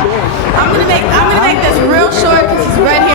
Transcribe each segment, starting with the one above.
I'm gonna make this real short because he's right here.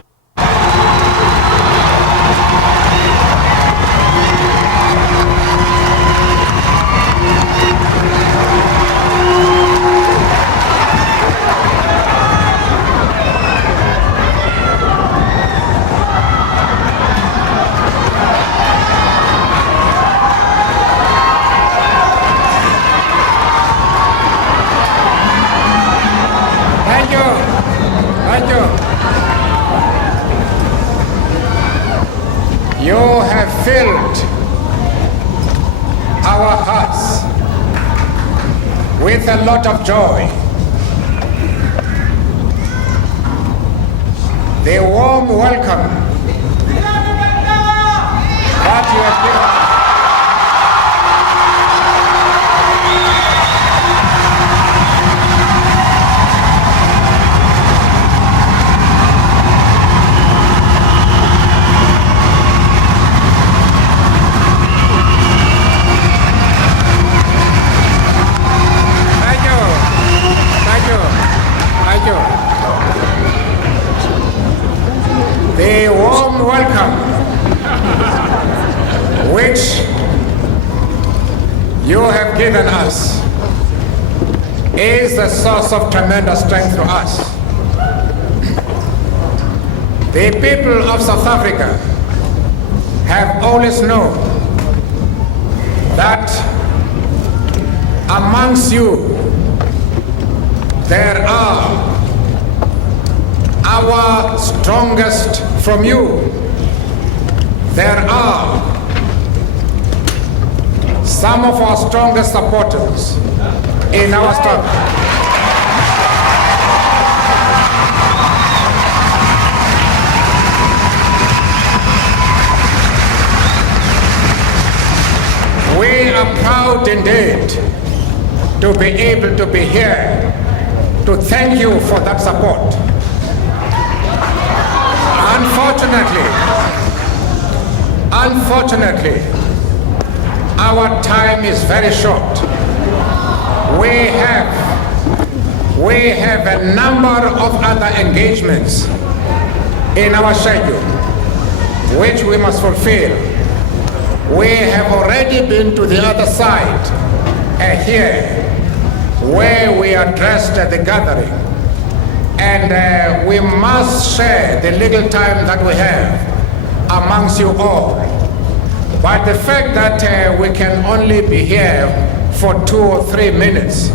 You have filled our hearts with a lot of joy. The warm welcome that you have given. The warm welcome which you have given us is a source of tremendous strength to us. The people of South Africa have always known that amongst you there are our strongest from you. There are some of our strongest supporters in our struggle. We are proud indeed to be able to be here to thank you for that support. Unfortunately, our time is very short. We have a number of other engagements in our schedule which we must fulfill. We have already been to the other side here where we addressed the gathering, and we must share the little time that we have amongst you all. But the fact that we can only be here for 2 or 3 minutes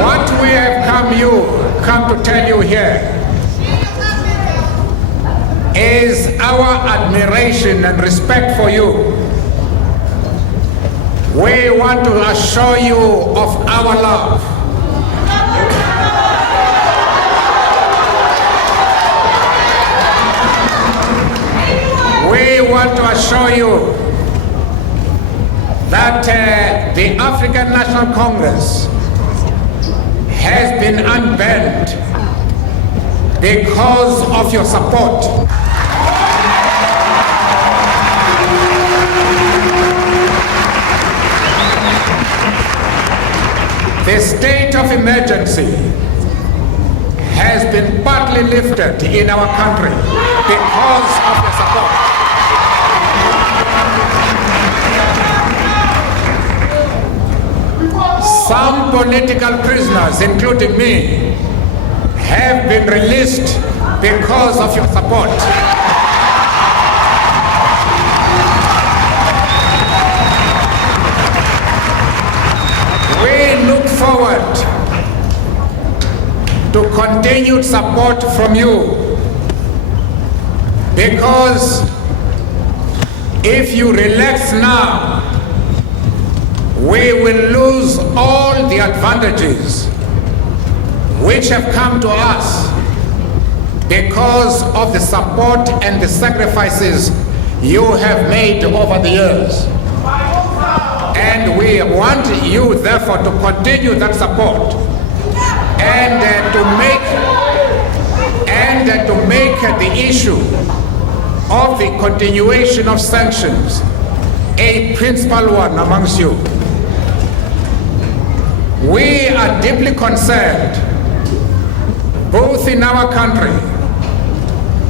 what we have come to tell you here is our admiration and respect for you. We want to assure you of our love. We want to assure you that the African National Congress has been unbent because of your support. The state of emergency has been partly lifted in our country because of your support. Some political prisoners, including me, have been released because of your support. We look forward to continued support from you, because if you relax now, we will lose all the advantages which have come to us because of the support and the sacrifices you have made over the years. And we want you, therefore, to continue that support and to make the issue of the continuation of sanctions a principal one amongst you. We are deeply concerned, both in our country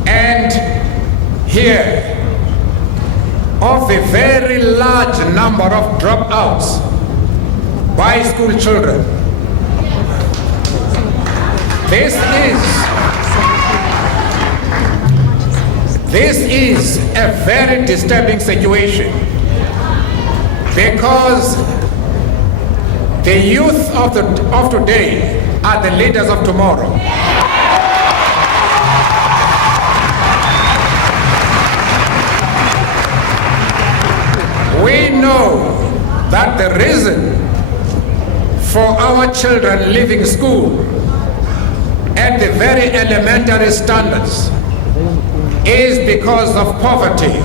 and here, of the very large number of dropouts by school children. This is a very disturbing situation, because the youth of today are the leaders of tomorrow. We know that the reason for our children leaving school at the very elementary standards is because of poverty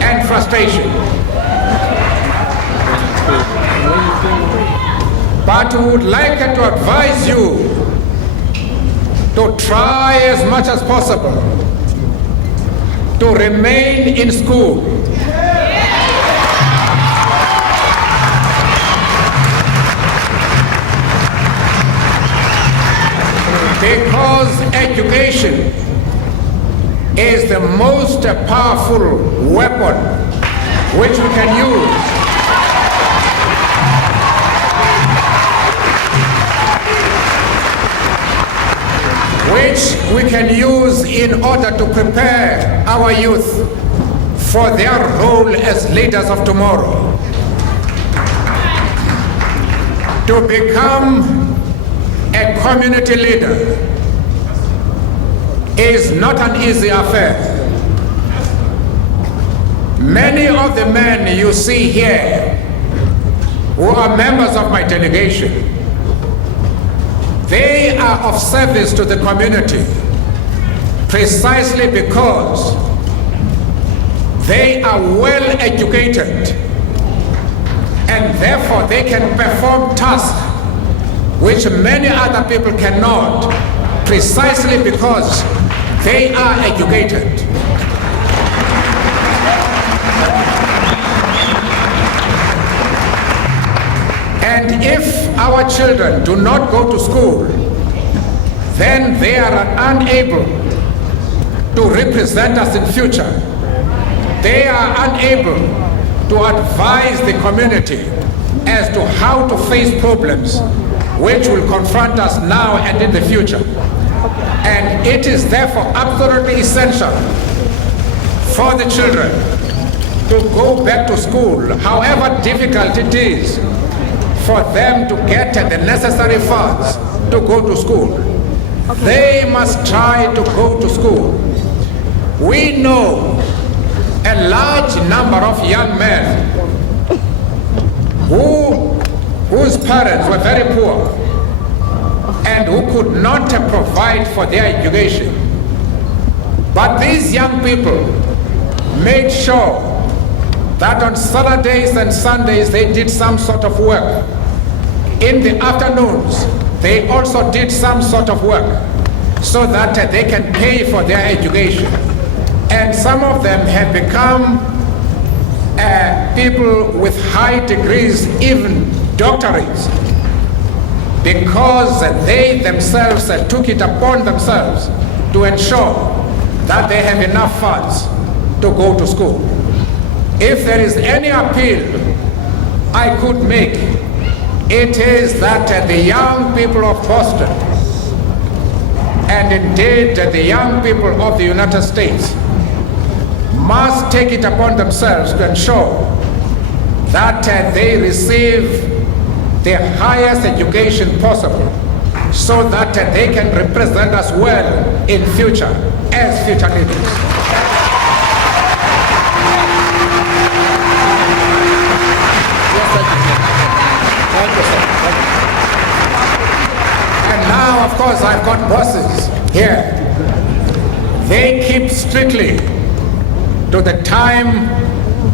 and frustration. But we would like to advise you to try as much as possible to remain in school. Because education is the most powerful weapon which we can use in order to prepare our youth for their role as leaders of tomorrow. To become a community leader is not an easy affair. Many of the men you see here who are members of my delegation, they are of service to the community precisely because they are well educated and therefore they can perform tasks which many other people cannot, precisely because they are educated. And if our children do not go to school, then they are unable to represent us in future. They are unable to advise the community as to how to face problems which will confront us now and in the future. And it is therefore absolutely essential for the children to go back to school, however difficult it is for them to get the necessary funds to go to school. They must try to go to school. We know a large number of young men whose parents were very poor and who could not provide for their education. But these young people made sure that on Saturdays and Sundays they did some sort of work. In the afternoons, they also did some sort of work so that they can pay for their education. And some of them have become people with high degrees, even doctorates, because they themselves took it upon themselves to ensure that they have enough funds to go to school. If there is any appeal I could make, it is that the young people of Boston, and indeed the young people of the United States, must take it upon themselves to ensure that they receive the highest education possible so that they can represent us well in future as future leaders. And now, of course, I've got bosses here. They keep strictly to the time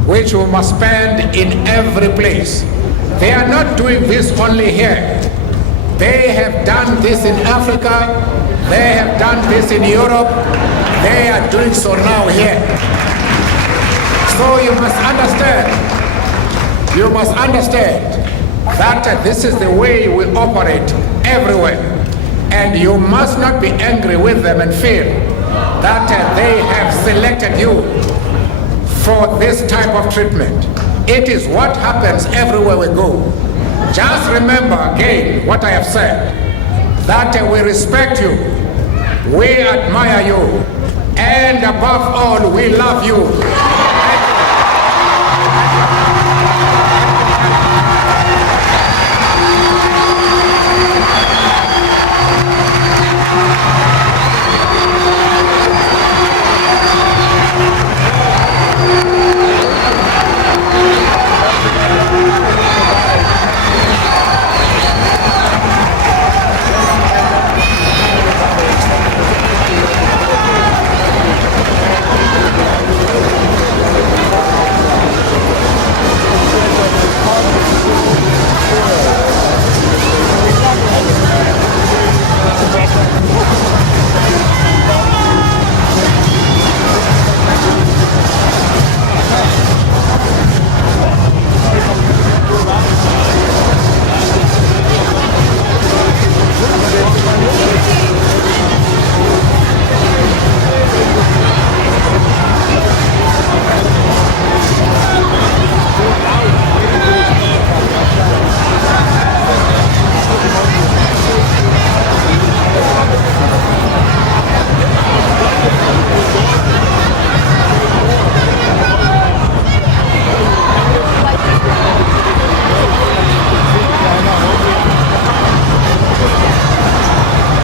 which we must spend in every place. They are not doing this only here. They have done this in Africa. They have done this in Europe. They are doing so now here. So you must understand that this is the way we operate everywhere. And you must not be angry with them and feel that they have selected you for this type of treatment. It is what happens everywhere we go. Just remember again what I have said, that we respect you, we admire you, and above all, we love you.